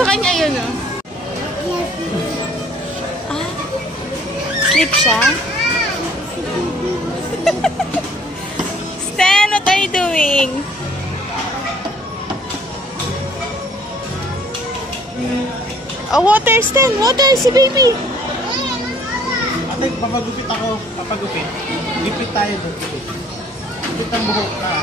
sa kanya yun, oh. Ah, sleep siya? Stan, what are you doing? Oh, water, Stan! Water, si baby! Ate, papagupit ako. Papagupit. Gipit tayo doon. Gipit ang buhok ka.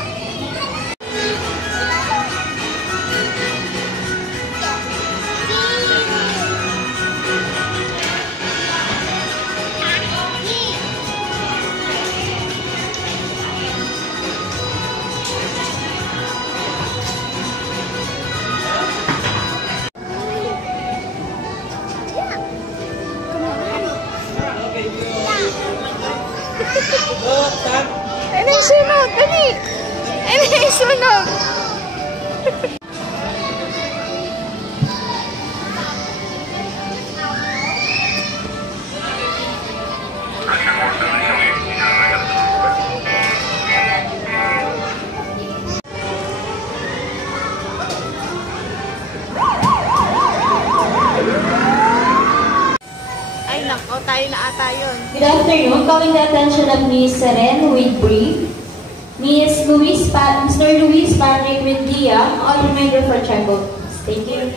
Ano yung sunog? Dali! Ano yung sunog? Ay, nako, tayo na ata yun. Good afternoon. Calling the attention of Ms. Seren Widbury, Mr. Luis Patrick Mendia, all remainder for check-out. Thank you.